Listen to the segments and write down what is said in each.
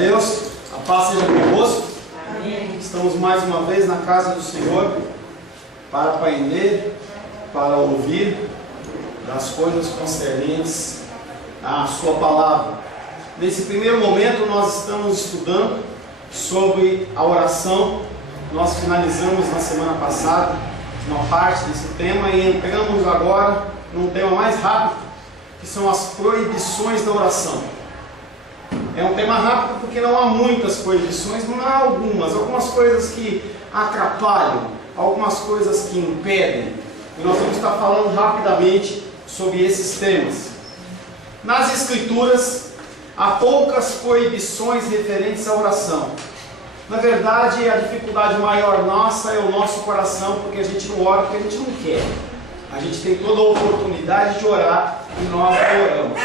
Deus, a paz seja convosco. Amém. Estamos mais uma vez na casa do Senhor para aprender, para ouvir das coisas concernentes à Sua palavra. Nesse primeiro momento nós estamos estudando sobre a oração. Nós finalizamos na semana passada uma parte desse tema e entramos agora num tema mais rápido, que são as proibições da oração. É um tema rápido porque não há muitas proibições, não há algumas coisas que atrapalham, algumas coisas que impedem. E nós vamos estar falando rapidamente sobre esses temas. Nas Escrituras, há poucas proibições referentes à oração. Na verdade, a dificuldade maior nossa é o nosso coração, porque a gente não ora porque a gente não quer. A gente tem toda a oportunidade de orar e nós oramos.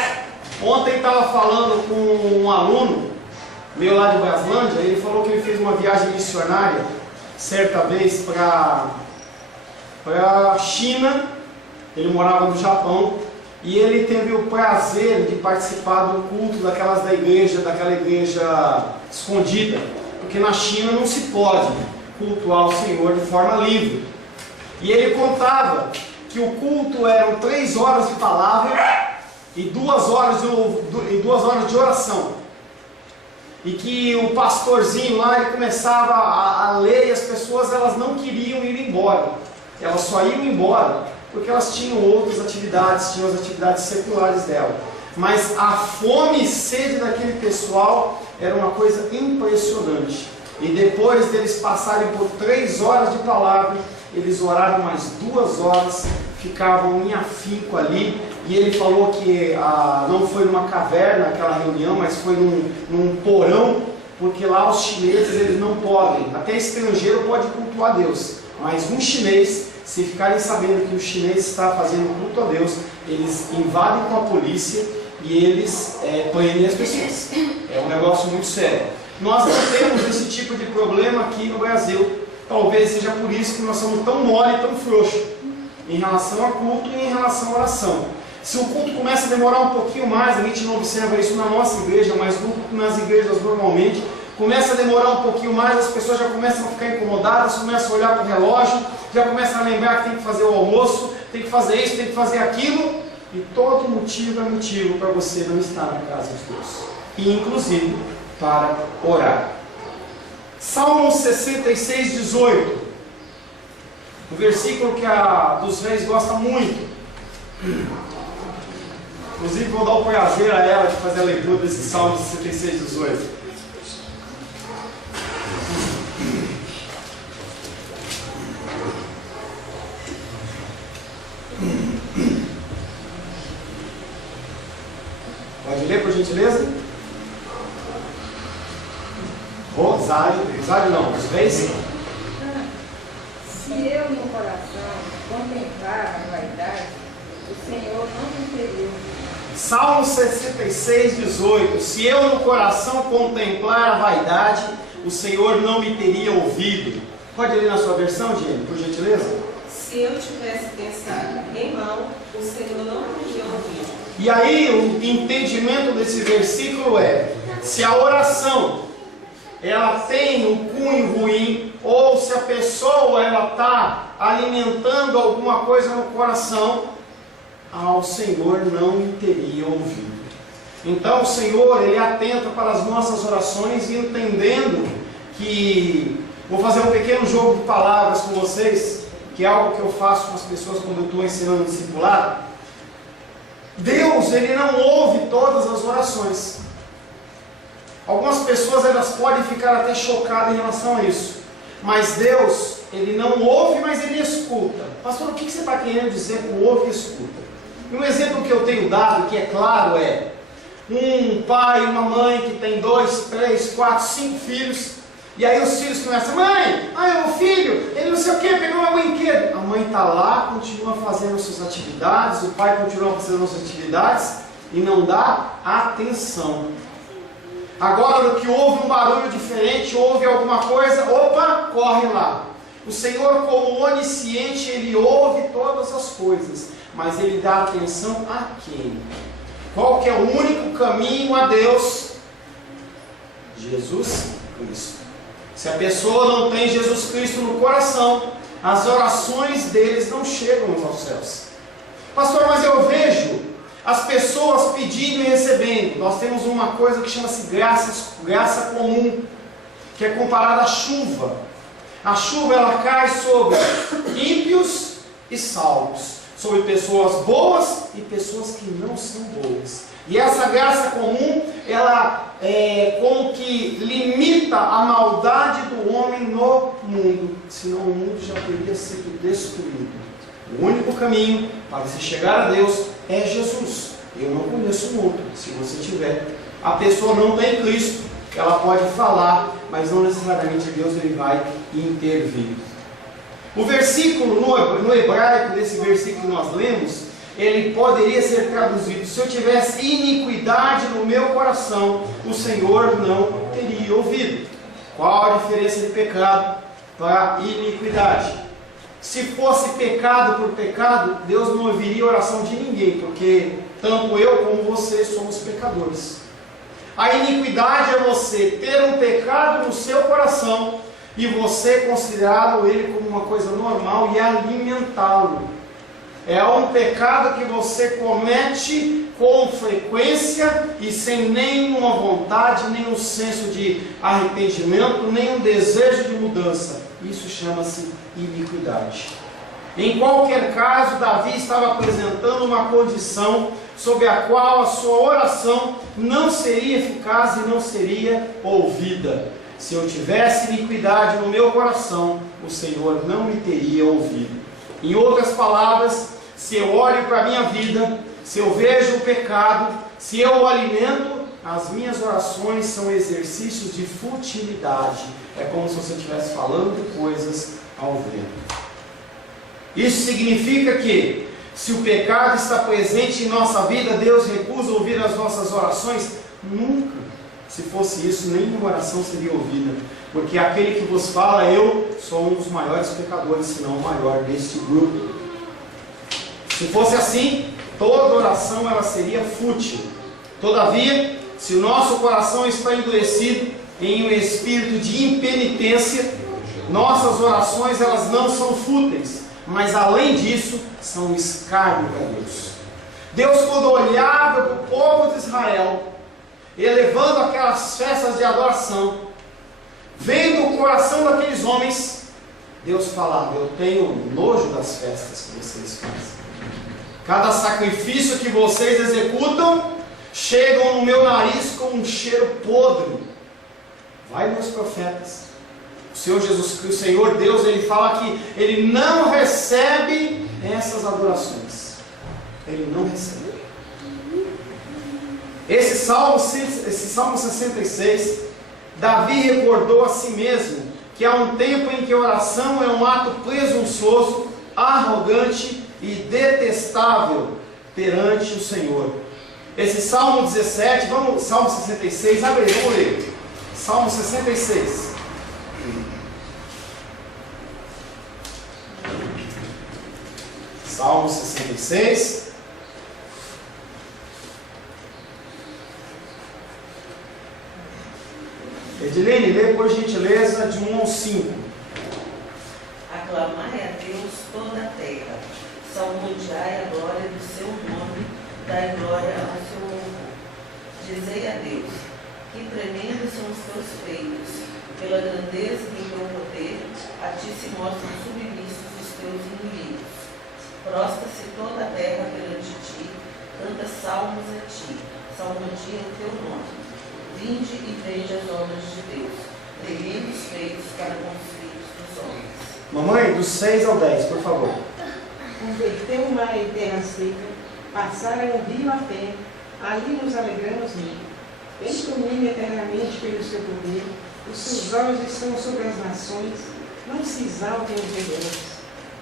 Ontem estava falando com um aluno meu lá de Braslândia. Ele falou que ele fez uma viagem missionária certa vez para a China. Ele morava no Japão e ele teve o prazer de participar do culto daquela igreja escondida, porque na China não se pode cultuar o Senhor de forma livre. E ele contava que o culto eram 3 horas de palavra e 2 horas de oração. E que o pastorzinho lá, ele começava a ler e as pessoas elas não queriam ir embora. Elas só iam embora porque elas tinham outras atividades, tinham as atividades seculares dela. Mas a fome e sede daquele pessoal era uma coisa impressionante. E depois deles passarem por 3 horas de palavra, eles oraram mais 2 horas, ficavam em afinco ali. E ele falou que não foi numa caverna aquela reunião, mas foi num porão, porque lá os chineses eles não podem, até estrangeiro pode cultuar a Deus, mas um chinês, se ficarem sabendo que o chinês está fazendo culto a Deus, eles invadem com a polícia e eles prendem as pessoas. É um negócio muito sério. Nós não temos esse tipo de problema aqui no Brasil. Talvez seja por isso que nós somos tão mole e tão frouxos em relação a culto e em relação à oração. Se o culto começa a demorar um pouquinho mais, a gente não observa isso na nossa igreja, mas nas igrejas normalmente, começa a demorar um pouquinho mais, as pessoas já começam a ficar incomodadas, começam a olhar para o relógio, já começam a lembrar que tem que fazer o almoço, tem que fazer isso, tem que fazer aquilo, e todo motivo é motivo para você não estar na casa de Deus, e inclusive para orar. Salmo 66, 18, o versículo que a dos reis gosta muito. Inclusive vou dar o prazer a ela de fazer a leitura desse Salmo 66, 18. Pode ler, por gentileza? Rosário não, os reis? Se eu no coração contemplar a vaidade, o Senhor não me teria. Salmo 66, 18. Se eu no coração contemplar a vaidade, o Senhor não me teria ouvido. Pode ler na sua versão, Diego, por gentileza? Se eu tivesse pensado em mão, o Senhor não teria ouvido. E aí o entendimento desse versículo é: se a oração ela tem um cunho ruim, ou se a pessoa ela está alimentando alguma coisa no coração, ao Senhor não me teria ouvido. Então o Senhor ele atenta para as nossas orações, e entendendo que vou fazer um pequeno jogo de palavras com vocês, que é algo que eu faço com as pessoas quando eu estou ensinando discipulado. Deus ele não ouve todas as orações. Algumas pessoas elas podem ficar até chocadas em relação a isso, mas Deus ele não ouve, mas ele escuta. Pastor, o que você está querendo dizer com ouve e escuta? Um exemplo que eu tenho dado, que é claro, é um pai e uma mãe que tem 2, 3, 4, 5 filhos, e aí os filhos começam: mãe, o filho, ele não sei o que, pegou meu brinquedo. A mãe está lá, continua fazendo suas atividades, o pai continua fazendo suas atividades, e não dá atenção. Agora, no que houve um barulho diferente, houve alguma coisa, opa, corre lá. O Senhor, como onisciente, Ele ouve todas as coisas, mas Ele dá atenção a quem? Qual que é o único caminho a Deus? Jesus Cristo. Se a pessoa não tem Jesus Cristo no coração, as orações deles não chegam aos céus. Pastor, mas eu vejo as pessoas pedindo e recebendo. Nós temos uma coisa que chama-se graça comum, que é comparada à chuva. A chuva ela cai sobre ímpios e salvos, sobre pessoas boas e pessoas que não são boas. E essa graça comum, ela como que limita a maldade do homem no mundo, senão o mundo já teria sido destruído. O único caminho para se chegar a Deus é Jesus. Eu não conheço um outro. Se você tiver, a pessoa não tem Cristo, ela pode falar, mas não necessariamente Deus ele vai intervir. O versículo no hebraico, desse versículo que nós lemos, ele poderia ser traduzido: se eu tivesse iniquidade no meu coração, o Senhor não teria ouvido. Qual a diferença de pecado para iniquidade? Se fosse pecado por pecado, Deus não ouviria a oração de ninguém, porque tanto eu como você somos pecadores. A iniquidade é você ter um pecado no seu coração e você considerá-lo ele como uma coisa normal e alimentá-lo. É um pecado que você comete com frequência e sem nenhuma vontade, nenhum senso de arrependimento, nenhum desejo de mudança. Isso chama-se iniquidade. Em qualquer caso, Davi estava apresentando uma condição sobre a qual a sua oração não seria eficaz e não seria ouvida. Se eu tivesse iniquidade no meu coração, o Senhor não me teria ouvido. Em outras palavras, se eu olho para a minha vida, se eu vejo o pecado, se eu o alimento, as minhas orações são exercícios de futilidade. É como se você estivesse falando coisas ao vento. Isso significa que, se o pecado está presente em nossa vida, Deus recusa ouvir as nossas orações? Nunca. Se fosse isso, nenhuma oração seria ouvida. Porque aquele que vos fala, eu sou um dos maiores pecadores, se não o maior deste grupo. Se fosse assim, toda oração ela seria fútil. Todavia, se o nosso coração está endurecido em um espírito de impenitência, nossas orações elas não são fúteis, mas além disso, são escárnio para Deus. Deus, quando olhava para o povo de Israel, elevando aquelas festas de adoração, vendo o coração daqueles homens, Deus falava: eu tenho nojo das festas que vocês fazem. Cada sacrifício que vocês executam, chegam no meu nariz com um cheiro podre. Vai nos profetas. O Senhor Jesus Cristo, o Senhor Deus, Ele fala que Ele não recebe essas adorações. Ele não recebe. Esse Salmo 66, Davi recordou a si mesmo que há um tempo em que a oração é um ato presunçoso, arrogante e detestável perante o Senhor. Esse Salmo 17, Salmo 66, abre aí, vamos ler. Salmo 66. Salmo 66. Edilene, lê por gentileza de 1 ao 5. Aclamai a Deus toda a terra, salmodiai a glória do seu nome, dai glória ao seu louvor. Dizei a Deus, que tremendos são os teus feitos, pela grandeza do teu poder, a ti se mostram submissos os teus inimigos. Prostra-se toda a terra perante ti, canta salmos a ti, salmodia o teu nome. Vinde e veja as obras de Deus, terrenos feitos para com os filhos dos homens. Mamãe, do 6 ao 10, por favor. Converteu o mar em terra seca, passaram o rio a pé, ali nos alegramos nele. Ele domina eternamente pelo seu poder, os seus olhos estão sobre as nações, não se exaltem os rebeldes.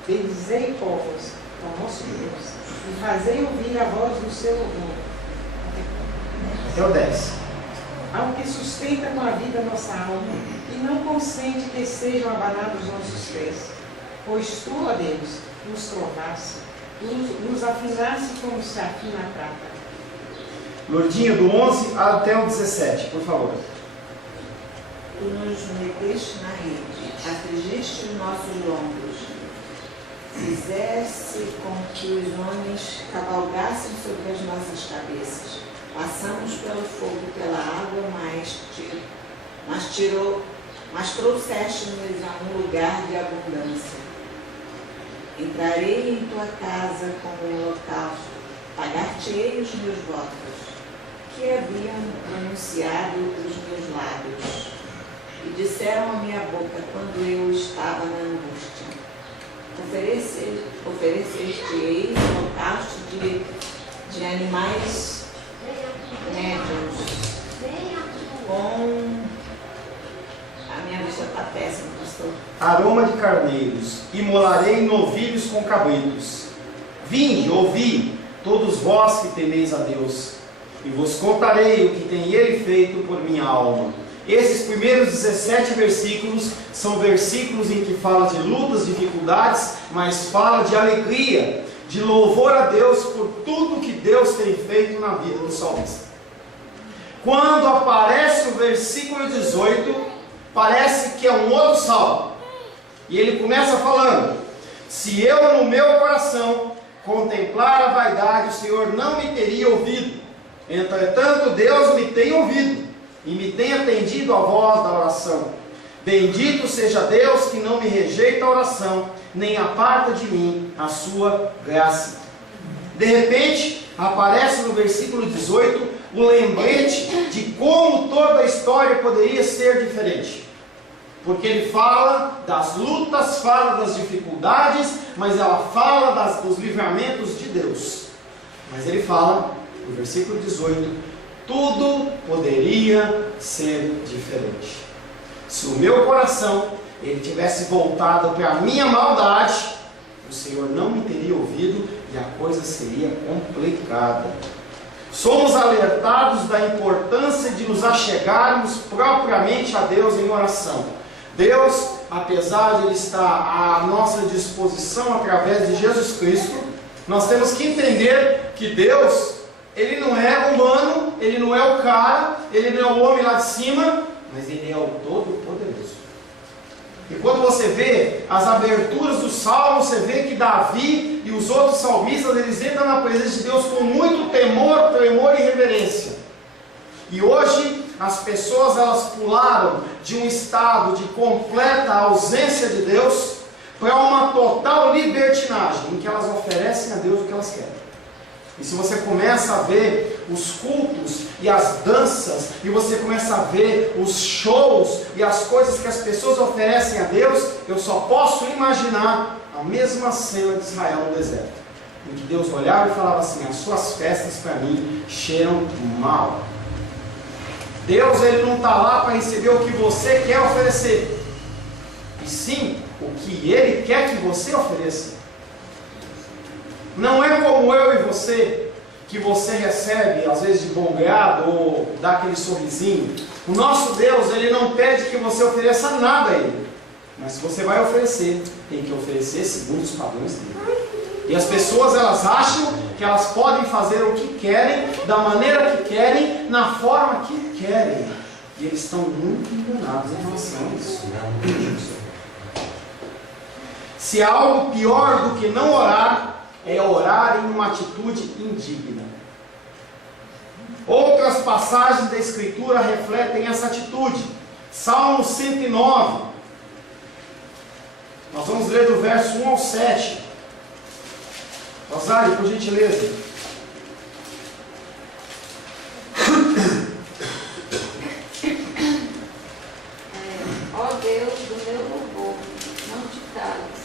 Bendizei povos ao nosso Deus, e fazei ouvir a voz do seu louvor. Até o 10. Ao que sustenta com a vida nossa alma, e não consente que sejam abanados nossos pés. Pois tu, ó Deus, nos tornaste, nos afinaste como se afina a prata. Lourdinho, do 11 até o 17, por favor. tu nos meteste na rede, afligiste os nossos lombos, fizesse com que os homens cavalgassem sobre as nossas cabeças. Passamos pelo fogo, pela água, mas trouxeste-nos a um lugar de abundância. Entrarei em tua casa com o holocausto, pagar-te-ei os meus votos, que haviam pronunciado os meus lábios, e disseram a minha boca quando eu estava na angústia. Ofereceste-ei holocausto de animais médios, com... A minha vista está péssima, pastor. Aroma de carneiros, imolarei novilhos com cabritos. Vinde, ouvi, todos vós que temeis a Deus, e vos contarei o que tem Ele feito por minha alma. Esses primeiros 17 versículos são versículos em que fala de lutas, dificuldades, mas fala de alegria, de louvor a Deus por tudo que Deus tem feito na vida do salmista. Quando aparece o versículo 18, parece que é um outro salmo. E ele começa falando: se eu no meu coração contemplar a vaidade, o Senhor não me teria ouvido. Entretanto, Deus me tem ouvido e me tem atendido à voz da oração. Bendito seja Deus que não me rejeita a oração, nem aparta de mim a sua graça. De repente, aparece no versículo 18 o lembrete de como toda a história poderia ser diferente. Porque ele fala das lutas, fala das dificuldades, mas ela fala dos livramentos de Deus. Mas ele fala, no versículo 18, tudo poderia ser diferente. Se o meu coração ele tivesse voltado para a minha maldade, o Senhor não me teria ouvido e a coisa seria complicada. Somos alertados da importância de nos achegarmos propriamente a Deus em oração. Deus, apesar de Ele estar à nossa disposição através de Jesus Cristo, nós temos que entender que Deus, Ele não é humano, Ele não é o cara, Ele não é o homem lá de cima, mas Ele é o Todo-Poderoso. E quando você vê as aberturas do Salmo, você vê que Davi e os outros salmistas, eles entram na presença de Deus com muito temor, tremor e reverência. E hoje as pessoas elas pularam de um estado de completa ausência de Deus para uma total libertinagem, em que elas oferecem a Deus o que elas querem. E se você começa a ver os cultos e as danças, e você começa a ver os shows e as coisas que as pessoas oferecem a Deus, eu só posso imaginar a mesma cena de Israel no deserto, em que Deus olhava e falava assim: as suas festas para mim cheiram mal. Deus ele não está lá para receber o que você quer oferecer, e sim o que Ele quer que você ofereça. Não é como eu e você, que você recebe às vezes de bom grado ou dá aquele sorrisinho. O nosso Deus, Ele não pede que você ofereça nada a Ele, mas se você vai oferecer, tem que oferecer segundo os padrões dele. E as pessoas elas acham que elas podem fazer o que querem, da maneira que querem, na forma que querem. E eles estão muito enganados em relação a isso. Se há algo pior do que não orar, é orar em uma atitude indigna. Outras passagens da Escritura refletem essa atitude. Salmo 109. Nós vamos ler do verso 1 ao 7. Rosário, por gentileza. Ó Deus do meu louvor, não te cales,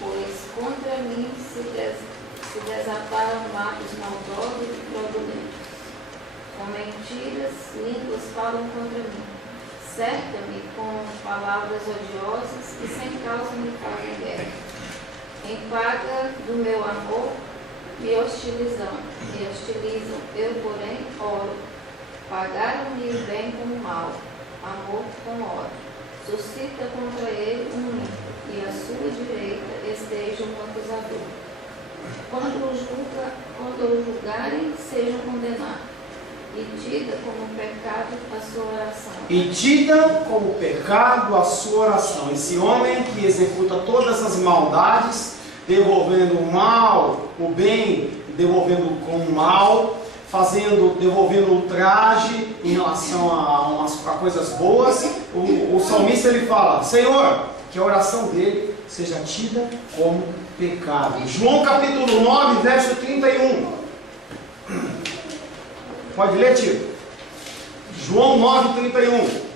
pois contra mim se desataram lábios maldosos e fraudulentos. Com mentiras, línguas falam contra mim. Cerca-me com palavras odiosas e sem causa me fazem guerra. Em paga do meu amor, me hostilizam. Eu, porém, oro. Pagaram-me o bem com o mal, amor com ódio. Suscita contra ele um ímpio, e à sua direita esteja um acusador. Quando o julgarem, sejam condenados. e tida como pecado a sua oração. E tida como pecado a sua oração. Esse homem que executa todas as maldades, devolvendo o mal, o bem, devolvendo com o mal, devolvendo ultraje em relação a coisas boas. O salmista ele fala: Senhor, que a oração dele seja tida como pecado. João capítulo 9, verso 31. Pode ler, tio? João 9, 31.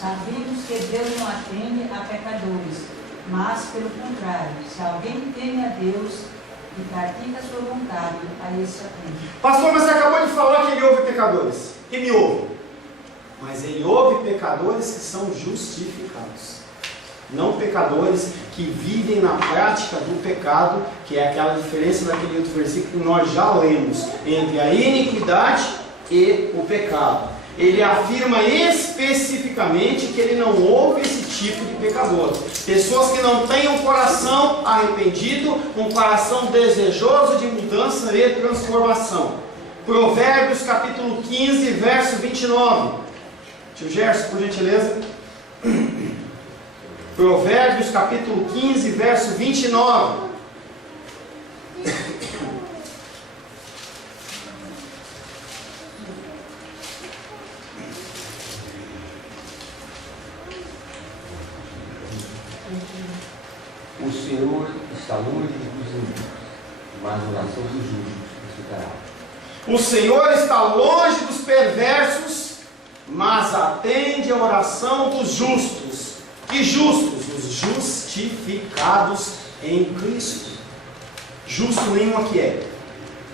Sabemos que Deus não atende a pecadores, mas, pelo contrário, se alguém teme a Deus e pratica a sua vontade, a esse atende. Pastor, mas você acabou de falar que ele ouve pecadores. Quem me ouve? Mas ele ouve pecadores que são justificados. Não pecadores que vivem na prática do pecado, que é aquela diferença daquele outro versículo que nós já lemos, entre a iniquidade e o pecado. Ele afirma especificamente que ele não ouve esse tipo de pecador. Pessoas que não têm um coração arrependido, um coração desejoso de mudança e transformação. Provérbios capítulo 15, verso 29. Tio Gerson, por gentileza. Provérbios capítulo 15, verso 29. O Senhor está longe dos ímpios, mas a oração dos justos escutará. O Senhor está longe dos perversos, mas atende a oração dos justos. Que justos? Os justificados em Cristo. Justo nenhum aqui é.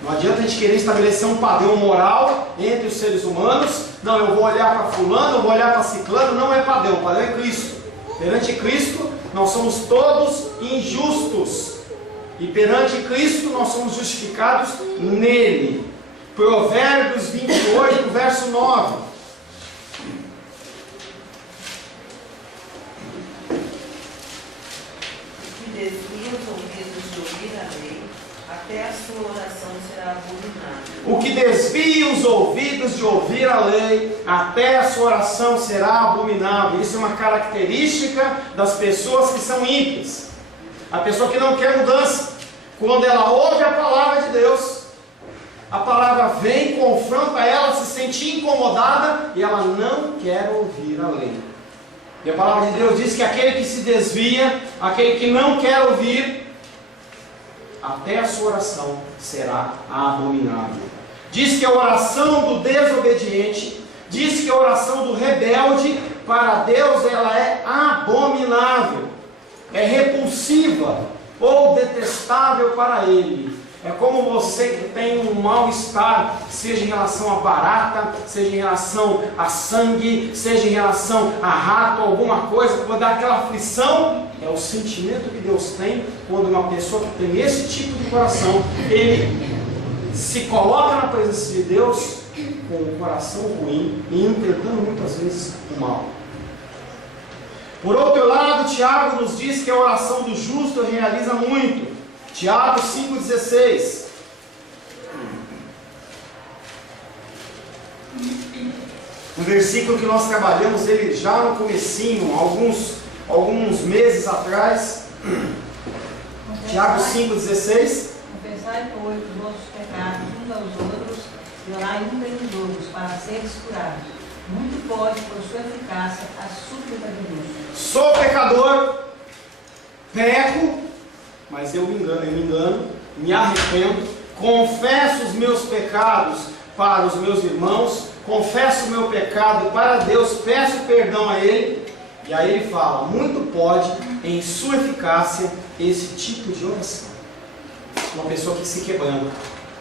Não adianta a gente querer estabelecer um padrão moral entre os seres humanos. Não, eu vou olhar para fulano, eu vou olhar para ciclano. Não é padrão, o padrão é Cristo. Perante Cristo, nós somos todos injustos. E perante Cristo, nós somos justificados nele. Provérbios 28, verso 9. Que desvia os ouvidos de ouvir a lei, até a sua oração será abominável. O que desvia os ouvidos de ouvir a lei, até a sua oração será abominável. Isso é uma característica das pessoas que são ímpias. A pessoa que não quer mudança. Quando ela ouve a palavra de Deus, a palavra vem, confronta ela, se sente incomodada e ela não quer ouvir a lei. E a palavra de Deus diz que aquele que se desvia, aquele que não quer ouvir, até a sua oração será abominável. Diz que a oração do desobediente, diz que a oração do rebelde, para Deus ela é abominável, é repulsiva ou detestável para Ele. É como você que tem um mal-estar, seja em relação a barata, seja em relação a sangue, seja em relação a rato, alguma coisa que vai dar aquela aflição. É o sentimento que Deus tem quando uma pessoa que tem esse tipo de coração, ele se coloca na presença de Deus com o coração ruim e interpretando muitas vezes o mal. Por outro lado, Tiago nos diz que a oração do justo realiza muito. Tiago 5,16. Um versículo que nós trabalhamos ele já no comecinho, alguns meses atrás. Tiago 5,16. Confessai, pois, os vossos pecados uns aos outros e orai uns pelos outros para seres curados. Muito pode, por sua eficácia, a súplica de Deus. Sou pecador, peco, mas eu me engano, me arrependo, confesso os meus pecados para os meus irmãos, confesso o meu pecado para Deus, peço perdão a Ele, e aí Ele fala, muito pode, em sua eficácia, esse tipo de oração. Uma pessoa que se quebranta,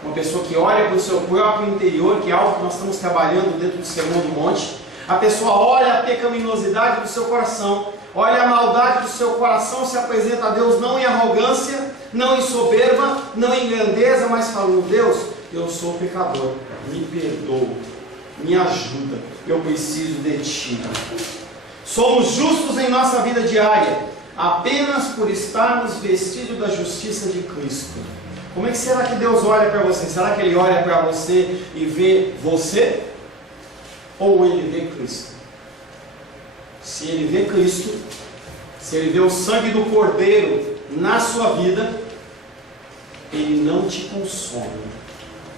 uma pessoa que olha para o seu próprio interior, que é algo que nós estamos trabalhando dentro do Sermão do Monte. A pessoa olha a pecaminosidade do seu coração, Olha a maldade do seu coração, se apresenta a Deus não em arrogância, não em soberba, não em grandeza, mas falando: Deus, eu sou pecador, me perdoa, me ajuda, eu preciso de Ti. Somos justos em nossa vida diária, apenas por estarmos vestidos da justiça de Cristo. Como é que será que Deus olha para você? Será que Ele olha para você e vê você? Ou Ele vê Cristo? Se Ele vê Cristo, se Ele vê o sangue do Cordeiro na sua vida, Ele não te consome,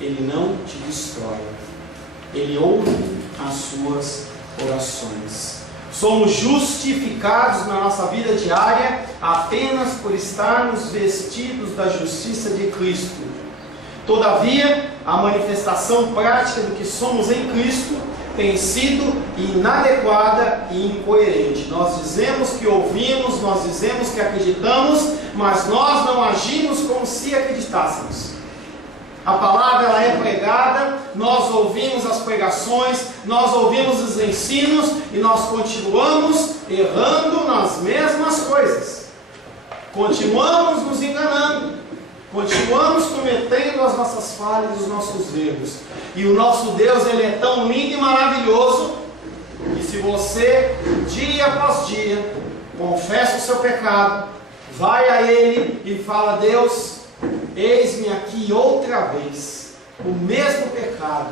Ele não te destrói, Ele ouve as suas orações. Somos justificados na nossa vida diária apenas por estarmos vestidos da justiça de Cristo. Todavia, a manifestação prática do que somos em Cristo tem sido inadequada e incoerente. Nós dizemos que ouvimos, nós dizemos que acreditamos, mas nós não agimos como se acreditássemos. A palavra ela é pregada, nós ouvimos as pregações, nós ouvimos os ensinos e nós continuamos errando nas mesmas coisas. Continuamos nos enganando, continuamos cometendo as nossas falhas e os nossos erros. E o nosso Deus, Ele é tão lindo e maravilhoso, que se você, dia após dia, confessa o seu pecado, vai a Ele e fala: Deus, eis-me aqui outra vez, o mesmo pecado.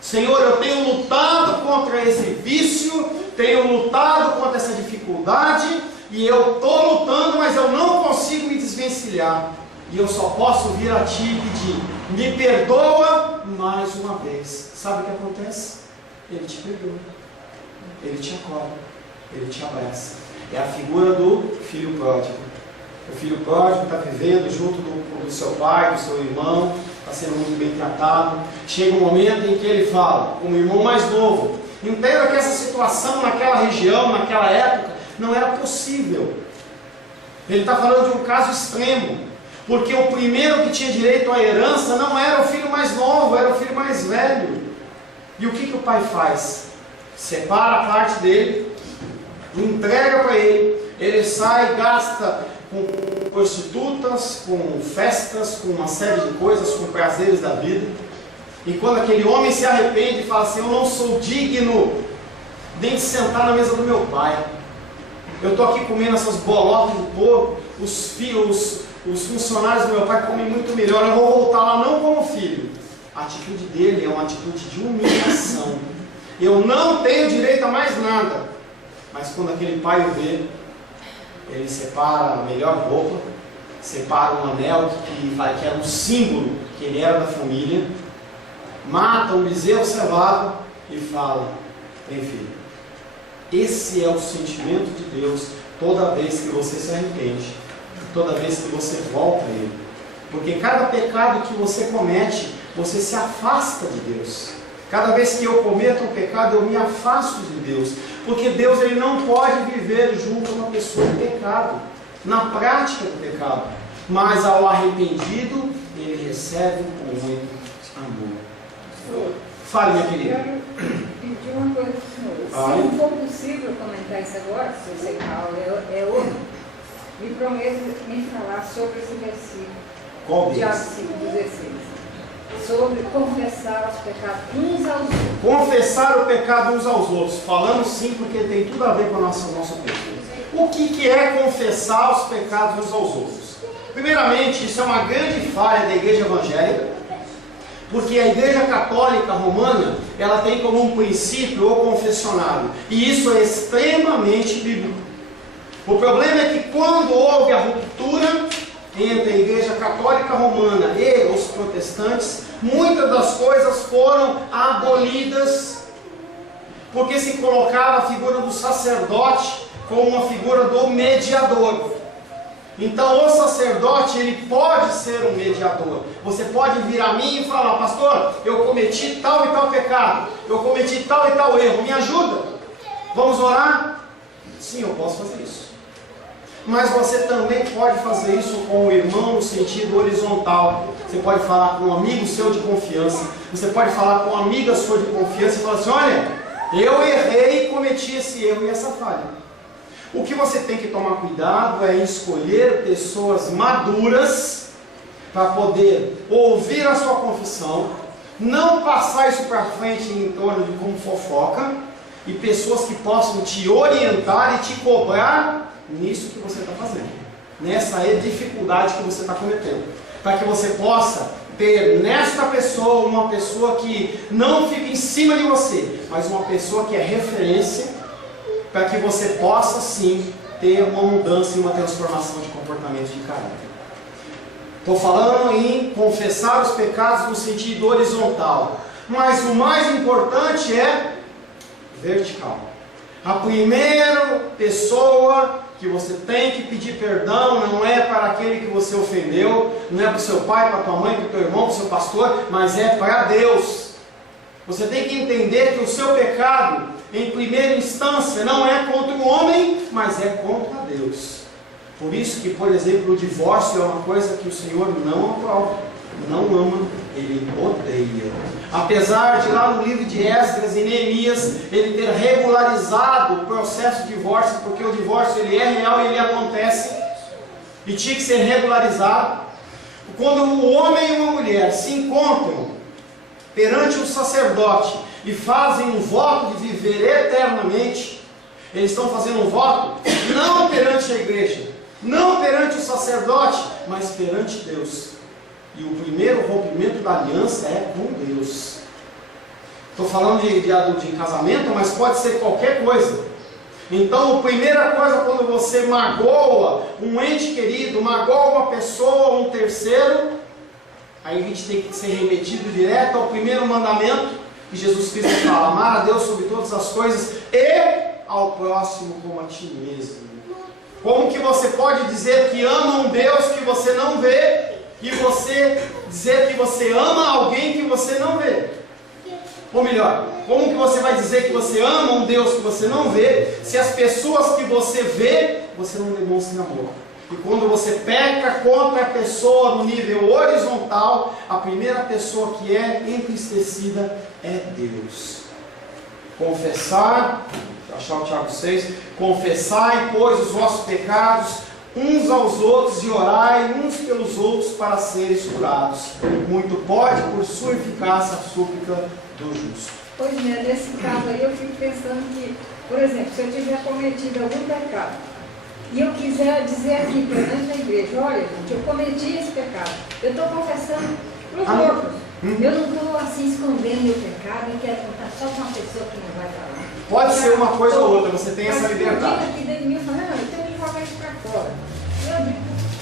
Senhor, eu tenho lutado contra esse vício, tenho lutado contra essa dificuldade, e eu estou lutando, mas eu não consigo me desvencilhar. E eu só posso vir a Ti e pedir: me perdoa mais uma vez. Sabe o que acontece? Ele te perdoa, Ele te acolhe, Ele te abraça. É a figura do filho pródigo. O filho pródigo está vivendo junto do seu pai, do seu irmão, está sendo muito bem tratado. Chega um momento em que ele fala, como irmão mais novo: entenda que essa situação naquela região, naquela época, não era possível. Ele está falando de um caso extremo, porque o primeiro que tinha direito à herança não era o filho mais novo, era o filho mais velho. E o que o pai faz? Separa a parte dele, entrega para ele, ele sai, gasta com prostitutas, com festas, com uma série de coisas, com prazeres da vida. E quando aquele homem se arrepende e fala assim: eu não sou digno nem de sentar na mesa do meu pai, eu estou aqui comendo essas bolotas de porco, os funcionários do meu pai comem muito melhor, eu vou voltar lá não como filho. A atitude dele é uma atitude de humilhação. Eu não tenho direito a mais nada. Mas quando aquele pai o vê, ele separa a melhor roupa, separa um anel que era um símbolo que ele era da família, mata um bezerro cevado e fala: tem filho. Esse é o sentimento de Deus toda vez que você se arrepende, toda vez que você volta a Ele. Porque cada pecado que você comete, você se afasta de Deus. Cada vez que eu cometo um pecado, eu me afasto de Deus. Porque Deus, Ele não pode viver junto a uma pessoa em pecado, na prática do pecado. Mas ao arrependido, Ele recebe com muito amor. Fale, minha querida. Eu pedi uma coisa para o senhor. Se não for possível comentar isso agora, se eu sei que a aula é outra, me prometa me falar sobre esse versículo. Qual deles? Tiago 5,16. Sobre confessar os pecados uns aos outros. Confessar o pecado uns aos outros. Falamos sim, porque tem tudo a ver com o nosso texto. O que é confessar os pecados uns aos outros? Primeiramente, isso é uma grande falha da igreja evangélica, porque a igreja católica romana, ela tem como um princípio o confessionário, e isso é extremamente bíblico. O problema é que quando houve a ruptura entre a igreja católica romana e os protestantes, muitas das coisas foram abolidas, porque se colocava a figura do sacerdote como uma figura do mediador. Então o sacerdote, ele pode ser um mediador. Você pode vir a mim e falar: pastor, eu cometi tal e tal pecado, eu cometi tal e tal erro, me ajuda, vamos orar? Sim, eu posso fazer isso. Mas você também pode fazer isso com o irmão no sentido horizontal. Você pode falar com um amigo seu de confiança, você pode falar com uma amiga sua de confiança e falar assim: olha, eu errei e cometi esse erro e essa falha. O que você tem que tomar cuidado é escolher pessoas maduras para poder ouvir a sua confissão, não passar isso para frente em torno de como fofoca, e pessoas que possam te orientar e te cobrar nisso que você está fazendo, nessa dificuldade que você está cometendo, para que você possa ter nesta pessoa uma pessoa que não fica em cima de você, mas uma pessoa que é referência, para que você possa sim ter uma mudança e uma transformação de comportamento de caráter. Estou falando em confessar os pecados no sentido horizontal, mas o mais importante é vertical. A primeira pessoa que você tem que pedir perdão não é para aquele que você ofendeu, não é para o seu pai, para a tua mãe, para o teu irmão, para o seu pastor, mas é para Deus. Você tem que entender que o seu pecado, em primeira instância, não é contra o homem, mas é contra Deus. Por isso que, por exemplo, o divórcio é uma coisa que o Senhor não aprova, não ama, Ele odeia. Apesar de lá no livro de Esdras e Neemias, ele ter regularizado o processo de divórcio, porque o divórcio ele é real e ele acontece, e tinha que ser regularizado. Quando o homem e uma mulher se encontram perante o sacerdote e fazem um voto de viver eternamente, eles estão fazendo um voto não perante a igreja, não perante o sacerdote, mas perante Deus. E o primeiro rompimento da aliança é com Deus. Estou falando de casamento, mas pode ser qualquer coisa. Então, a primeira coisa, quando você magoa um ente querido, magoa uma pessoa, um terceiro, aí a gente tem que ser remetido direto ao primeiro mandamento, que Jesus Cristo fala: amar a Deus sobre todas as coisas e ao próximo como a ti mesmo. Como que você pode dizer que ama um Deus que você não vê, e você dizer que você ama alguém que você não vê? Ou melhor, como que você vai dizer que você ama um Deus que você não vê, se as pessoas que você vê, você não demonstra amor? E quando você peca contra a pessoa no nível horizontal, a primeira pessoa que é entristecida é Deus. Confessar, achar o Tiago 6, confessai, pois, os vossos pecados uns aos outros e orai uns pelos outros para seres curados. Muito pode, por sua eficácia, a súplica do justo. Pois é, nesse caso aí eu fico pensando que, por exemplo, se eu tiver cometido algum pecado e eu quiser dizer aqui perante a igreja: olha, gente, eu cometi esse pecado, eu estou confessando para os outros, eu não estou assim escondendo meu pecado, eu quero contar só com uma pessoa que não vai falar. Pode ser uma coisa ou outra, você tem essa liberdade. Aqui dentro de mim, eu falo: não, eu tenho que jogar isso para fora.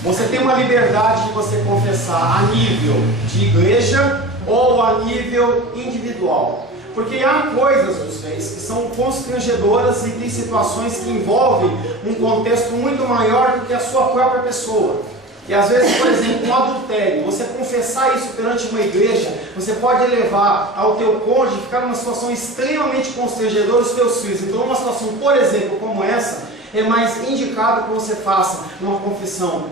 Você tem uma liberdade de você confessar a nível de igreja ou a nível individual. Porque há coisas, vocês, que são constrangedoras e tem situações que envolvem um contexto muito maior do que a sua própria pessoa. E às vezes, por exemplo, um adultério, você confessar isso perante uma igreja, você pode levar ao teu cônjuge ficar numa situação extremamente constrangedora os teus filhos. Então, numa situação, por exemplo, como essa, é mais indicado que você faça uma confissão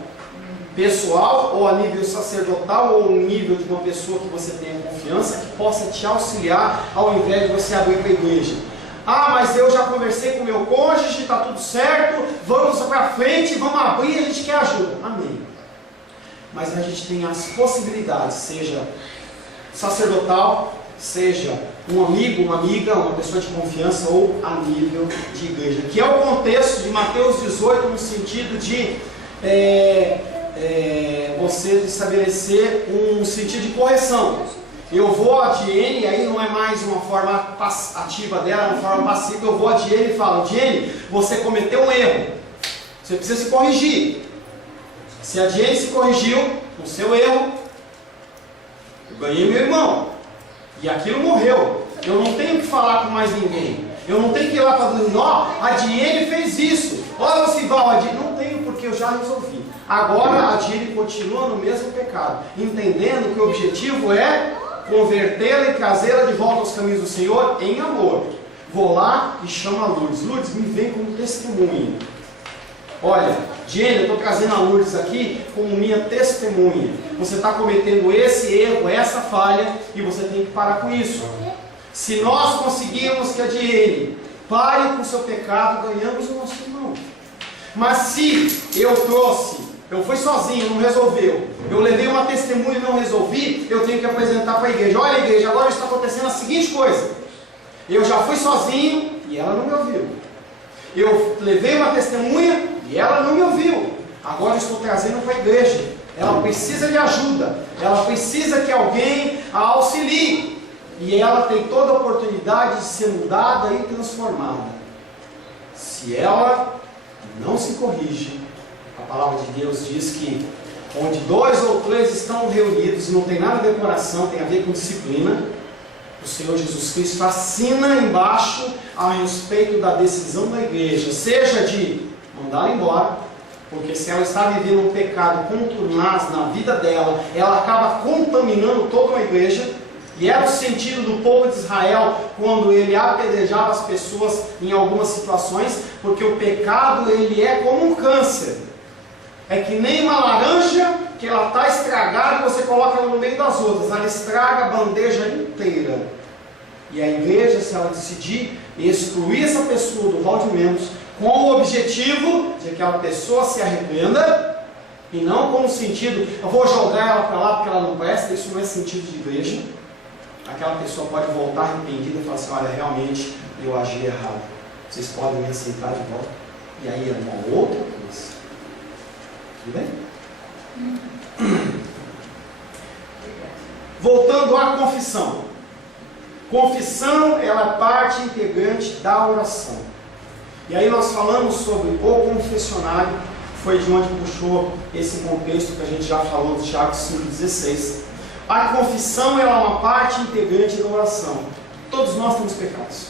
pessoal, ou a nível sacerdotal, ou no nível de uma pessoa que você tenha confiança, que possa te auxiliar, ao invés de você abrir para a igreja. Ah, mas eu já conversei com o meu cônjuge, está tudo certo, vamos para frente, vamos abrir, a gente quer ajuda. Amém. Mas a gente tem as possibilidades, seja sacerdotal, seja um amigo, uma amiga, uma pessoa de confiança, ou a nível de igreja, que é o contexto de Mateus 18, no sentido de você estabelecer um sentido de correção. Eu vou a Diene, aí não é mais uma forma ativa dela, é uma forma passiva. Eu vou a Diene e falo: Diene, você cometeu um erro, você precisa se corrigir. Se a Diene se corrigiu no seu erro, eu ganhei meu irmão, e aquilo morreu. Eu não tenho que falar com mais ninguém, eu não tenho que ir lá para dizer: ó, a Diene fez isso, olha o Sival, a Diene. Não tenho, porque eu já resolvi. Agora a Diene continua no mesmo pecado, entendendo que o objetivo é convertê-la e trazê-la de volta aos caminhos do Senhor em amor. Vou lá e chamo a Lourdes. Lourdes, me vem como testemunha. Olha, Diene, eu estou trazendo a Lourdes aqui como minha testemunha. Você está cometendo esse erro, essa falha, e você tem que parar com isso. Se nós conseguirmos que a Diene pare com o seu pecado, ganhamos o nosso irmão. Mas se eu fui sozinho, não resolveu, eu levei uma testemunha e não resolvi, eu tenho que apresentar para a igreja. Olha, igreja, agora está acontecendo a seguinte coisa. Eu já fui sozinho e ela não me ouviu. Eu levei uma testemunha e ela não me ouviu. Agora eu estou trazendo para a igreja. Ela precisa de ajuda. Ela precisa que alguém a auxilie. E ela tem toda a oportunidade de ser mudada e transformada. Se ela não se corrige, a palavra de Deus diz que onde 2 ou 3 estão reunidos, não tem nada a ver com oração, tem a ver com disciplina, o Senhor Jesus Cristo assina embaixo a respeito da decisão da igreja, seja de mandá-la embora, porque se ela está vivendo um pecado contumaz na vida dela, ela acaba contaminando toda uma igreja. E era o sentido do povo de Israel quando ele apedrejava as pessoas em algumas situações, porque o pecado ele é como um câncer. É que nem uma laranja que ela está estragada e você coloca ela no meio das outras, ela estraga a bandeja inteira. E a igreja, se ela decidir excluir essa pessoa do hall de membros, com o objetivo de que aquela pessoa se arrependa, e não com o sentido, eu vou jogar ela para lá porque ela não presta, isso não é sentido de igreja. Aquela pessoa pode voltar arrependida e falar assim, olha, realmente eu agi errado. Vocês podem me aceitar de volta. E aí é uma outra coisa. Tudo bem? Voltando à confissão. Confissão, ela é parte integrante da oração. E aí nós falamos sobre o confessionário, foi de onde puxou esse contexto que a gente já falou de Tiago 5,16. A confissão ela é uma parte integrante da oração. Todos nós temos pecados.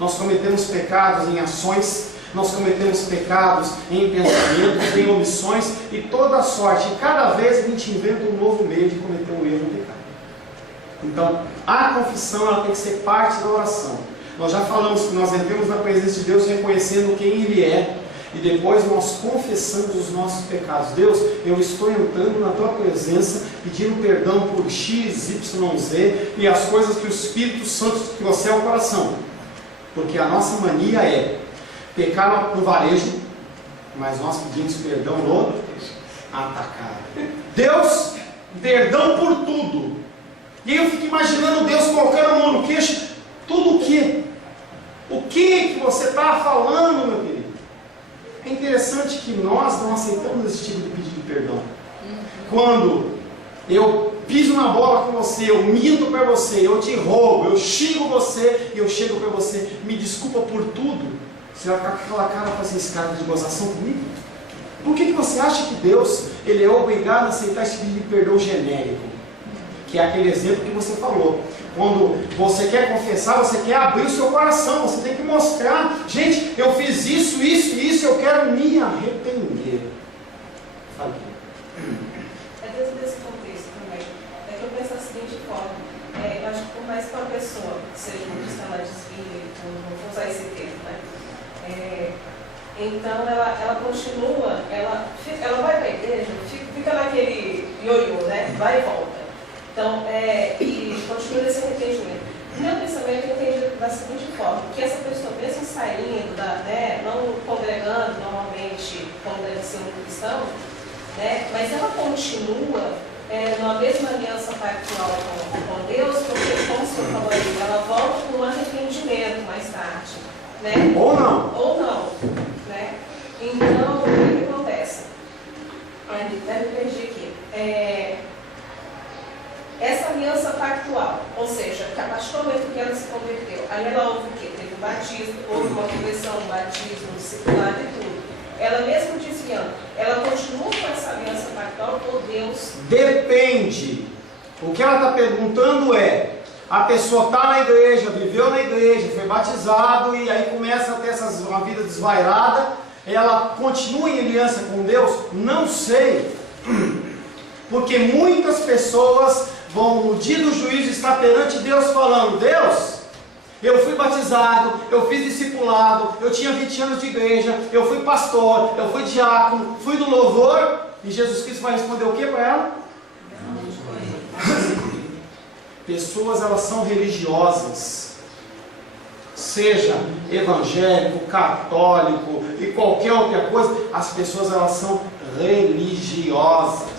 Nós cometemos pecados em ações, nós cometemos pecados em pensamentos, em omissões e toda a sorte. E cada vez a gente inventa um novo meio de cometer um erro, um pecado. Então, a confissão ela tem que ser parte da oração. Nós já falamos que nós entramos na presença de Deus reconhecendo quem Ele é. E depois nós confessamos os nossos pecados. Deus, eu estou entrando na Tua presença, pedindo perdão por X, Y, Z e as coisas que o Espírito Santo trouxe ao coração. Porque a nossa mania é pecar no varejo, mas nós pedimos perdão no atacado. Deus, perdão por tudo. E aí eu fico imaginando Deus colocando a mão no queixo. Tudo o quê? O que você está falando, meu querido? É interessante que nós não aceitamos esse tipo de pedido de perdão. Quando eu piso na bola com você, eu minto para você, eu te roubo, eu xingo você e eu chego para você, me desculpa por tudo, você vai ficar com aquela cara para fazer esse cara de gozação comigo? Por que você acha que Deus ele é obrigado a aceitar esse pedido de perdão genérico? Que é aquele exemplo que você falou. Quando você quer confessar, você quer abrir o seu coração, você tem que mostrar, gente, eu fiz isso, isso e isso, eu quero me arrepender. Fala aqui. É dentro desse contexto também. É que eu penso da seguinte forma, eu acho que por mais que uma pessoa seja um cristã de espírito, não vou usar esse termo, né? Então ela continua, ela vai para a igreja, fica naquele ioiô, né? Vai e volta. Então, e continua nesse arrependimento. O meu pensamento eu entendi da seguinte forma, que essa pessoa, mesmo saindo, não congregando normalmente como deve ser um cristão, mas ela continua numa mesma aliança pactual com Deus, porque, como o senhor falou aí, ela volta com um arrependimento mais tarde. Né? Ou não. Ou não. Né? Então, o que acontece? Até me perdi aqui. Essa aliança pactual, ou seja, a partir do momento que ela se converteu, aí ela houve o quê? Teve um batismo, houve uma conversão, um batismo, um discipulado e tudo. Ela mesmo desviando, ela continua com essa aliança pactual por Deus? Depende. O que ela está perguntando é, a pessoa está na igreja, viveu na igreja, foi batizado e aí começa a ter uma vida desvairada, ela continua em aliança com Deus? Não sei. Porque muitas pessoas vão no dia do juízo estar perante Deus falando, Deus, eu fui batizado, eu fiz discipulado, eu tinha 20 anos de igreja, eu fui pastor, eu fui diácono, fui do louvor, e Jesus Cristo vai responder o que para ela? Pessoas, elas são religiosas, seja evangélico, católico e qualquer outra coisa, as pessoas elas são religiosas.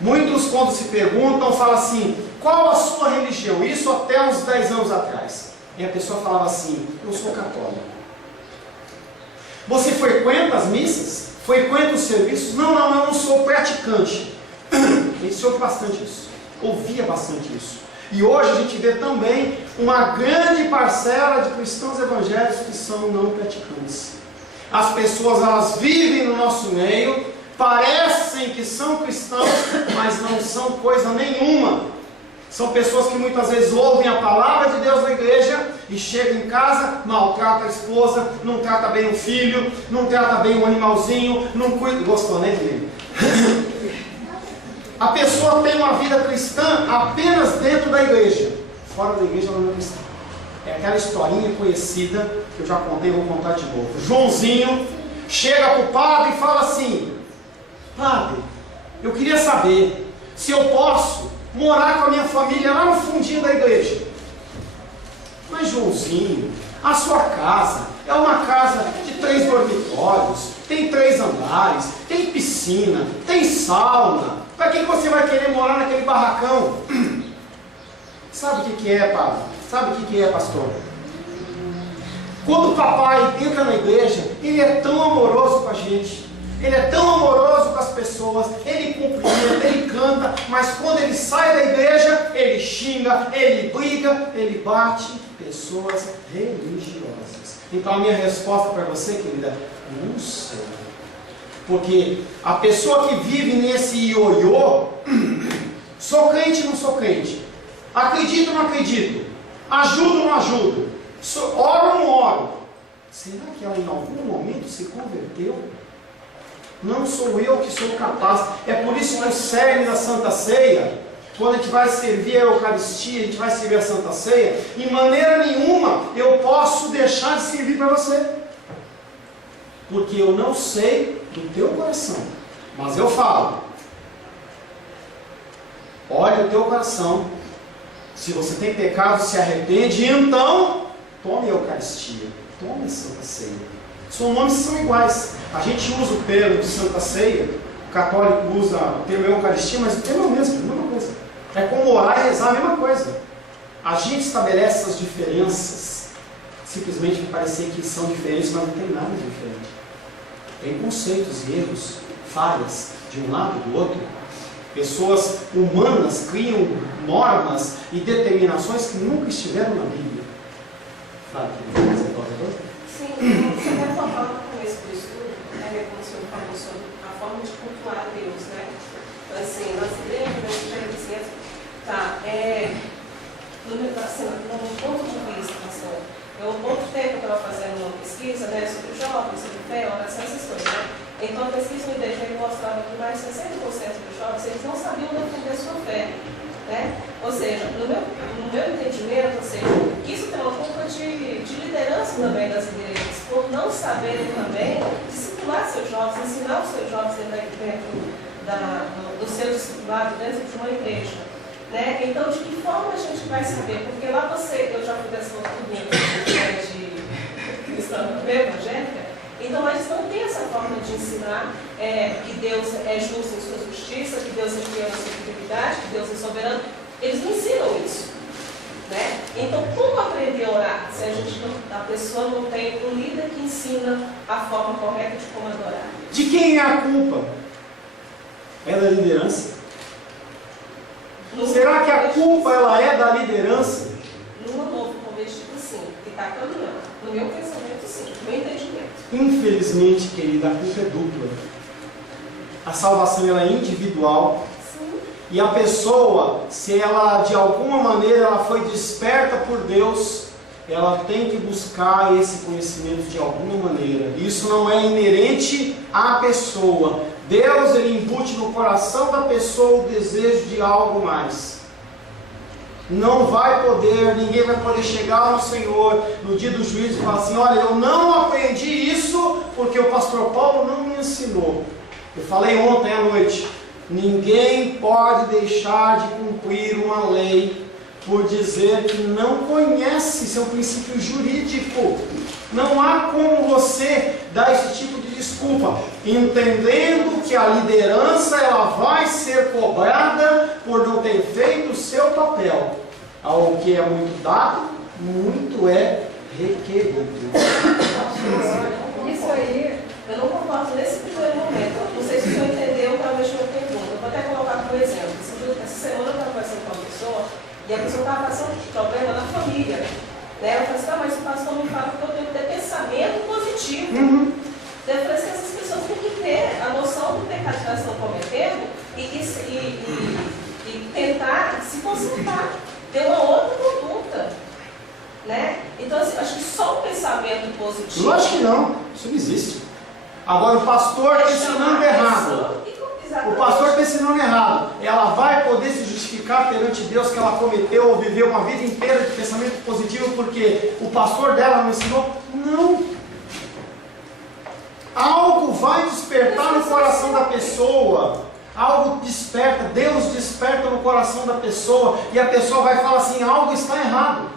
Muitos, quando se perguntam, falam assim: qual a sua religião? Isso até uns 10 anos atrás. E a pessoa falava assim: eu sou católico. Você frequenta as missas? Frequenta os serviços? Não, eu não sou praticante. A gente ouve bastante isso. Ouvia bastante isso. E hoje a gente vê também uma grande parcela de cristãos evangélicos que são não praticantes. As pessoas elas vivem no nosso meio, parecem que são cristãos, mas não são coisa nenhuma. São pessoas que muitas vezes ouvem a palavra de Deus na igreja e chegam em casa, maltrata a esposa, não trata bem o filho, não trata bem o animalzinho, não cuida. Gostou, né, filho? A pessoa tem uma vida cristã apenas dentro da igreja. Fora da igreja ela não é cristã. É aquela historinha conhecida que eu já contei, vou contar de novo. Joãozinho chega para o padre e fala assim: padre, eu queria saber se eu posso morar com a minha família lá no fundinho da igreja. Mas Joãozinho, a sua casa é uma casa de 3 dormitórios, tem 3 andares, tem piscina, tem sauna. Para que você vai querer morar naquele barracão? Sabe o que é, padre? Sabe o que é, pastor? Quando o papai entra na igreja, ele é tão amoroso com a gente, ele é tão amoroso com as pessoas, ele cumprimenta, ele canta, mas quando ele sai da igreja, ele xinga, ele briga, ele bate. Pessoas religiosas. Então a minha resposta para você, querida, não sei. Porque a pessoa que vive nesse ioiô, sou crente ou não sou crente? Acredito ou não acredito? Ajudo ou não ajudo? Oro ou não oro? Será que ela em algum momento se converteu? Não sou eu que sou capaz. É por isso que o cerne da Santa Ceia, quando a gente vai servir a Eucaristia, a gente vai servir a Santa Ceia, em maneira nenhuma eu posso deixar de servir para você. Porque eu não sei do teu coração. Mas eu falo: olha o teu coração. Se você tem pecado, se arrepende, então tome a Eucaristia, tome a Santa Ceia. Os nomes são iguais. A gente usa o termo de Santa Ceia, o católico usa o termo Eucaristia, mas o termo é o mesmo, a mesma coisa. É como orar e rezar, a mesma coisa. A gente estabelece essas diferenças simplesmente para parecer que são diferentes, mas não tem nada de diferente. Tem conceitos, erros, falhas de um lado e do outro. Pessoas humanas criam normas e determinações que nunca estiveram na Bíblia. Fala, você pode agora? Sim, você vai falar no começo do estudo, né, como o senhor falou sobre a forma de cultuar a Deus, né? Assim, nas igrejas, nas igrejas, tá, no ponto de vista, pastor, eu há pouco tempo estava fazendo uma pesquisa, né, sobre jovens, sobre fé, oração, essas coisas, né? Então a pesquisa no IBGE mostrava que mais de 60% dos jovens, eles não sabiam defender sua fé, né? Ou seja, no meu entendimento, ou seja, isso tem uma culpa de liderança também das igrejas, por não saberem também discipular seus jovens, ensinar os seus jovens dentro do seu discipulado, dentro de uma igreja. Né? Então, de que forma a gente vai saber? Porque lá eu já fui dessa turminha de cristã evangélica, então eles não têm essa forma de ensinar que Deus é justo em sua justiça, que Deus é fiel na sua fidelidade, que Deus é soberano. Eles não ensinam isso. Né? Então, como aprender a orar se a pessoa não tem um líder que ensina a forma correta de como adorar? De quem é a culpa? É da liderança? Será que a culpa ela é da liderança? No novo convertido, sim, que está caminhando. No meu pensamento, sim, no meu entendimento. Infelizmente, querida, a culpa é dupla. A salvação ela é individual. Sim. E a pessoa, se ela de alguma maneira ela foi desperta por Deus, ela tem que buscar esse conhecimento de alguma maneira. Isso não é inerente à pessoa. Deus ele embute no coração da pessoa o desejo de algo mais. Não vai poder, ninguém vai poder chegar no Senhor no dia do juízo e falar assim: olha, eu não aprendi isso porque o pastor Paulo não me ensinou. Eu falei ontem à noite, ninguém pode deixar de cumprir uma lei por dizer que não conhece, isso é um princípio jurídico. Não há como você dar esse tipo de desculpa, entendendo que a liderança ela vai ser cobrada por não ter feito o seu papel. Ao que é muito dado, muito é requerido. Isso aí, eu não concordo nesse primeiro momento. Não sei se o senhor entendeu para a minha pergunta. Eu vou até colocar como exemplo. Essa semana eu estava conversando com uma pessoa e a pessoa estava passando por problema na família. Né? Eu falei assim, mas o pastor me fala que eu tenho que ter pensamento positivo. Eu falei assim, essas pessoas têm que ter a noção do pecado que elas estão cometendo e tentar se consertar, ter uma outra conduta. Né? Então, assim, acho que só o pensamento positivo... Eu acho que não, isso não existe. Agora o pastor está ensinando errado. O pastor está ensinando errado. Ela vai poder se justificar perante Deus que ela cometeu ou viveu uma vida inteira de pensamento positivo porque o pastor dela não ensinou? Não. Algo vai despertar no coração da pessoa. Algo desperta, Deus desperta no coração da pessoa e a pessoa vai falar assim, algo está errado.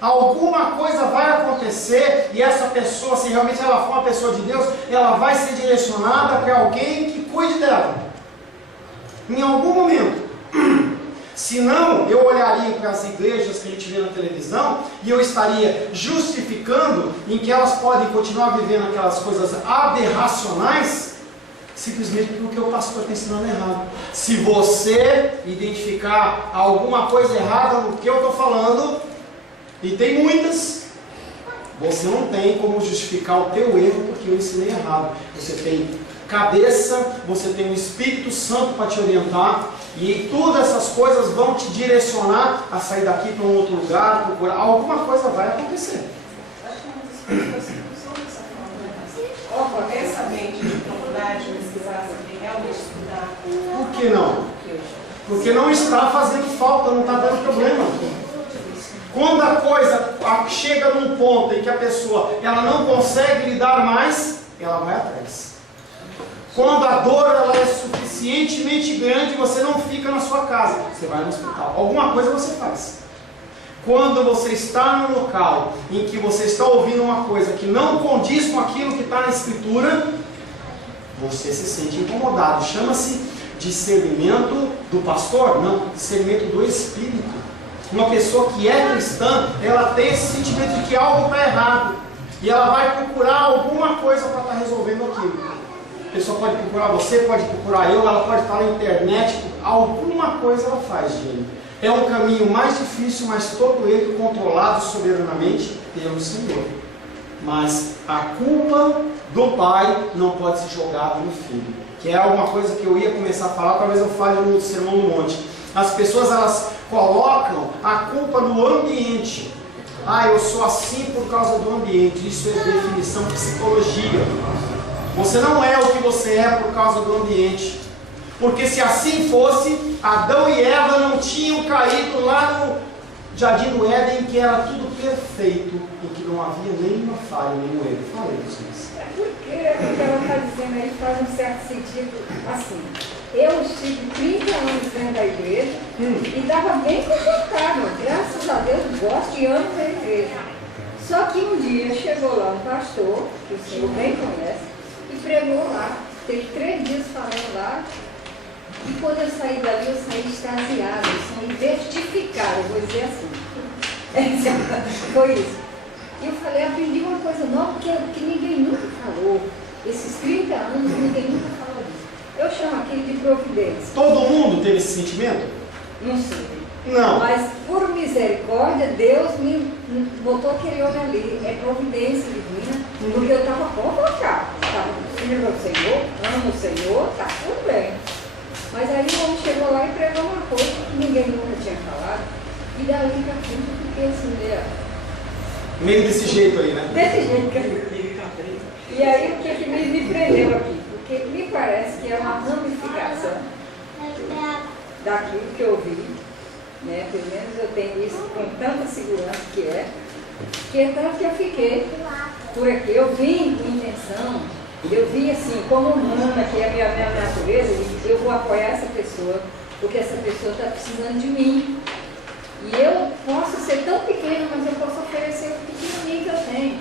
Alguma coisa vai acontecer e essa pessoa, se realmente ela for uma pessoa de Deus, ela vai ser direcionada para alguém que cuide dela. Em algum momento. Se não, eu olharia para as igrejas que a gente vê na televisão e eu estaria justificando em que elas podem continuar vivendo aquelas coisas aberracionais simplesmente porque o pastor está ensinando errado. Se você identificar alguma coisa errada no que eu estou falando, e tem muitas, você não tem como justificar o teu erro porque eu ensinei errado. Você tem cabeça, você tem o Espírito Santo para te orientar, e todas essas coisas vão te direcionar a sair daqui para um outro lugar, procurar. Alguma coisa vai acontecer. Honestamente, de procurar, de pesquisar, de realmente estudar. Por que não? Porque não está fazendo falta, não está dando problema. Quando a coisa chega num ponto em que a pessoa ela não consegue lidar mais, ela vai atrás. Quando a dor ela é suficientemente grande, você não fica na sua casa, você vai no hospital. Alguma coisa você faz. Quando você está no local em que você está ouvindo uma coisa que não condiz com aquilo que está na Escritura, você se sente incomodado. Chama-se discernimento do pastor? Não, discernimento do Espírito. Uma pessoa que é cristã, ela tem esse sentimento de que algo está errado. E ela vai procurar alguma coisa para estar resolvendo aquilo. A pessoa pode procurar você, pode procurar eu, ela pode estar na internet. Alguma coisa ela faz, gente. É um caminho mais difícil, mas todo ele controlado soberanamente pelo Senhor. Mas a culpa do pai não pode ser jogada no filho. Que é alguma coisa que eu ia começar a falar, talvez eu fale no Sermão do Monte. As pessoas elas colocam a culpa no ambiente. Eu sou assim por causa do ambiente. Isso é definição de psicologia. Você não é o que você é por causa do ambiente. Porque se assim fosse, Adão e Eva não tinham caído lá no Jardim do Éden, em que era tudo perfeito, em que não havia nenhuma falha, nenhum erro. Falei vocês. Porque o que ela está dizendo aí faz um certo sentido assim. Eu estive 30 anos dentro da igreja e estava bem confortável. Graças a Deus, gosto e amo a igreja. Só que um dia chegou lá um pastor, que o senhor bem conhece, e pregou lá. Teve 3 dias falando lá. E quando eu saí dali, eu saí extasiada, eu saí vertificada, eu vou dizer assim. Foi isso. E eu falei, aprendi uma coisa nova que ninguém nunca falou. Esses 30 anos, ninguém nunca falou disso. Eu chamo aquilo de providência. Todo mundo teve esse sentimento? Não sei. Não. Mas por misericórdia, Deus me botou aquele homem ali. É providência divina, porque eu estava convocado. Estava sirvo ao Senhor, amo o Senhor, está tudo bem. Mas aí o homem chegou lá e pregou uma coisa que ninguém nunca tinha falado. E dali para frente eu fiquei assim, meio desse jeito aí, né? desse jeito que eu... E aí o que me prendeu aqui? Porque me parece que é uma ramificação daquilo que eu vi, né? Pelo menos eu tenho isso com tanta segurança que é tanto que eu fiquei por aqui. Eu vim com intenção, eu vim assim, como humana, que é a minha natureza, eu vou apoiar essa pessoa, porque essa pessoa está precisando de mim. E eu posso ser tão pequena, mas eu posso oferecer o pequenininho que eu tenho.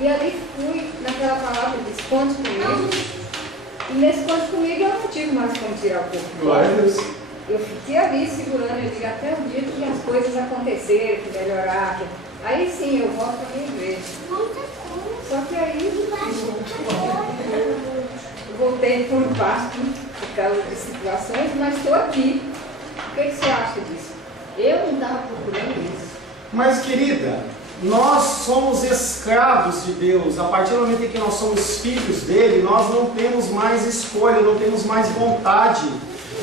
E ali fui naquela palavra, disse, conte comigo. E nesse conte comigo eu não tive mais como tirar o corpo. Glória a Deus. Eu fiquei ali segurando, eu digo, até o dia que as coisas acontecerem, que melhorar. Aí sim eu volto para a minha igreja. Só que aí eu voltei por um passo por causa de situações, mas estou aqui. O que você acha disso? Eu não estava procurando isso. Mas, querida, nós somos escravos de Deus. A partir do momento em que nós somos filhos dele, nós não temos mais escolha, não temos mais vontade.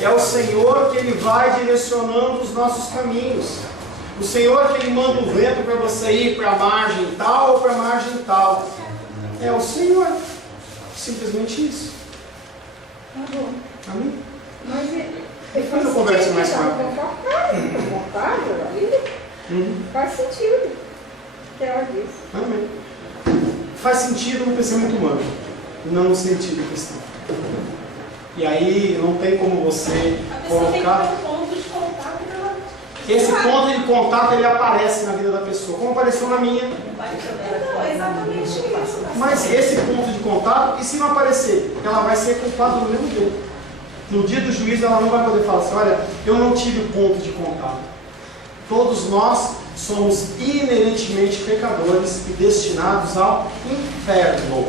É o Senhor que Ele vai direcionando os nossos caminhos. O Senhor que Ele manda o vento para você ir para a margem tal ou para a margem tal. É o Senhor. Simplesmente isso. Tá bom. Amém? Mas Depois eu converso mais com ela. Confortável ali. Faz sentido. Que ela disse. Amém. Faz sentido no pensamento humano, não no sentido cristão. E aí não tem como você A pessoa tem que colocar. ter um ponto de contato para ela. Esse ponto de contato ele aparece na vida da pessoa, como apareceu na minha. Não, é exatamente isso. Mas esse ponto de contato, e se não aparecer, ela vai ser culpada do mesmo jeito. No dia do juízo ela não vai poder falar assim, olha, eu não tive o ponto de contato. Todos nós somos inerentemente pecadores e destinados ao inferno.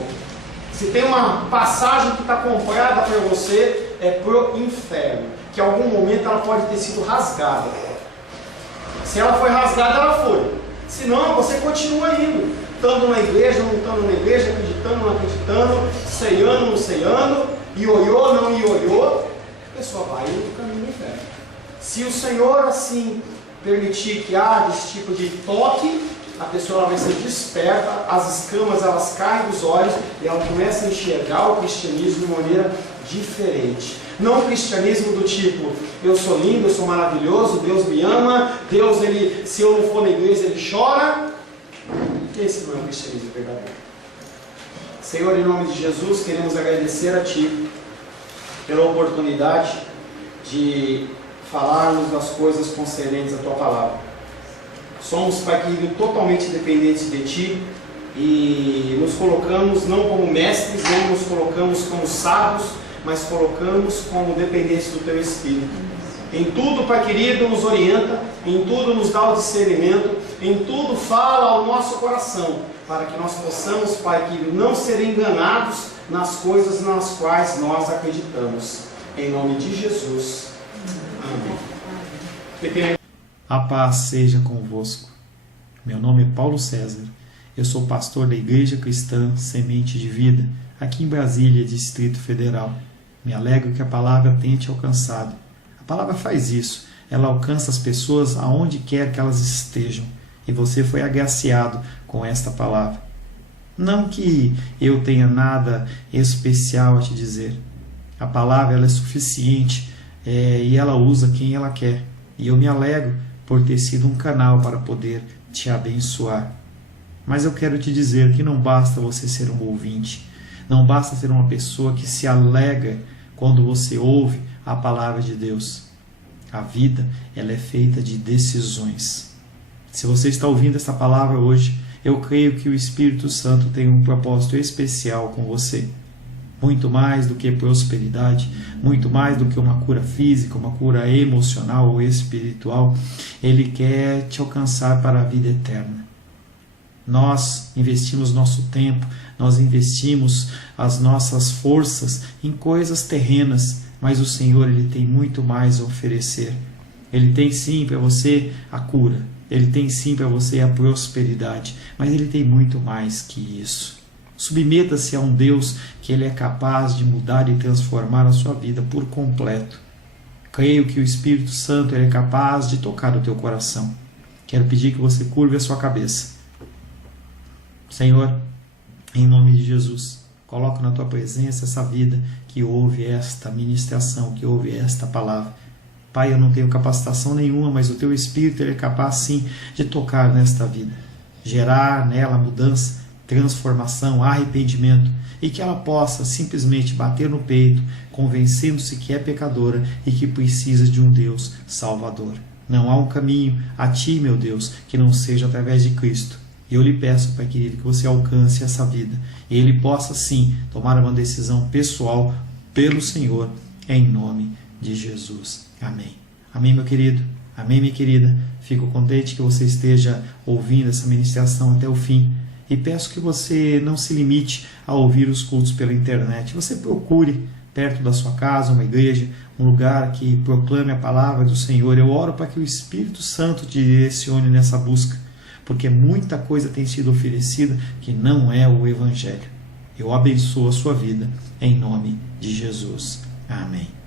Se tem uma passagem que está comprada para você, é pro inferno. Que em algum momento ela pode ter sido rasgada. Se ela foi rasgada, ela foi. Se não, você continua indo. Estando na igreja, não estando na igreja, acreditando, não acreditando, ceiando, não ceiando, ioiô, não ioiô, a pessoa vai indo do caminho do inferno. Se o Senhor assim permitir que haja esse tipo de toque, a pessoa vai ser desperta, as escamas elas caem dos olhos e ela começa a enxergar o cristianismo de maneira diferente. Não o cristianismo do tipo, eu sou lindo, eu sou maravilhoso, Deus me ama, Deus, ele, se eu não for na igreja, ele chora. Esse não é o cristianismo verdadeiro. Senhor, em nome de Jesus, queremos agradecer a Ti pela oportunidade de falarmos das coisas concernentes à Tua Palavra. Somos, Pai querido, totalmente dependentes de Ti e nos colocamos não como mestres, não nos colocamos como sábios, mas colocamos como dependentes do Teu Espírito. Em tudo, Pai querido, nos orienta, em tudo nos dá o discernimento, em tudo fala ao nosso coração, para que nós possamos, Pai querido, não ser enganados nas coisas nas quais nós acreditamos. Em nome de Jesus. Amém. A paz seja convosco. Meu nome é Paulo César. Eu sou pastor da Igreja Cristã Semente de Vida, aqui em Brasília, Distrito Federal. Me alegro que a palavra tenha te alcançado. A palavra faz isso. Ela alcança as pessoas aonde quer que elas estejam. E você foi agraciado com esta palavra. Não que eu tenha nada especial a te dizer. A palavra ela é suficiente e ela usa quem ela quer. E eu me alegro por ter sido um canal para poder te abençoar. Mas eu quero te dizer que não basta você ser um ouvinte. Não basta ser uma pessoa que se alegra quando você ouve a palavra de Deus. A vida ela é feita de decisões. Se você está ouvindo esta palavra hoje, eu creio que o Espírito Santo tem um propósito especial com você. Muito mais do que prosperidade, muito mais do que uma cura física, uma cura emocional ou espiritual, Ele quer te alcançar para a vida eterna. Nós investimos nosso tempo, nós investimos as nossas forças em coisas terrenas, mas o Senhor ele tem muito mais a oferecer. Ele tem sim para você a cura, Ele tem sim para você a prosperidade, mas Ele tem muito mais que isso. Submeta-se a um Deus que Ele é capaz de mudar e transformar a sua vida por completo. Creio que o Espírito Santo ele é capaz de tocar o teu coração. Quero pedir que você curve a sua cabeça. Senhor, em nome de Jesus, coloco na tua presença essa vida que ouve esta ministração, que ouve esta palavra. Pai, eu não tenho capacitação nenhuma, mas o teu Espírito ele é capaz sim de tocar nesta vida, gerar nela mudança, transformação, arrependimento, e que ela possa simplesmente bater no peito, convencendo-se que é pecadora e que precisa de um Deus Salvador. Não há um caminho a Ti, meu Deus, que não seja através de Cristo. E eu lhe peço, Pai querido, que você alcance essa vida. E ele possa, sim, tomar uma decisão pessoal pelo Senhor, em nome de Jesus. Amém. Amém, meu querido. Amém, minha querida. Fico contente que você esteja ouvindo essa ministração até o fim. E peço que você não se limite a ouvir os cultos pela internet. Você procure perto da sua casa uma igreja, um lugar que proclame a palavra do Senhor. Eu oro para que o Espírito Santo te direcione nessa busca, porque muita coisa tem sido oferecida que não é o Evangelho. Eu abençoo a sua vida em nome de Jesus. Amém.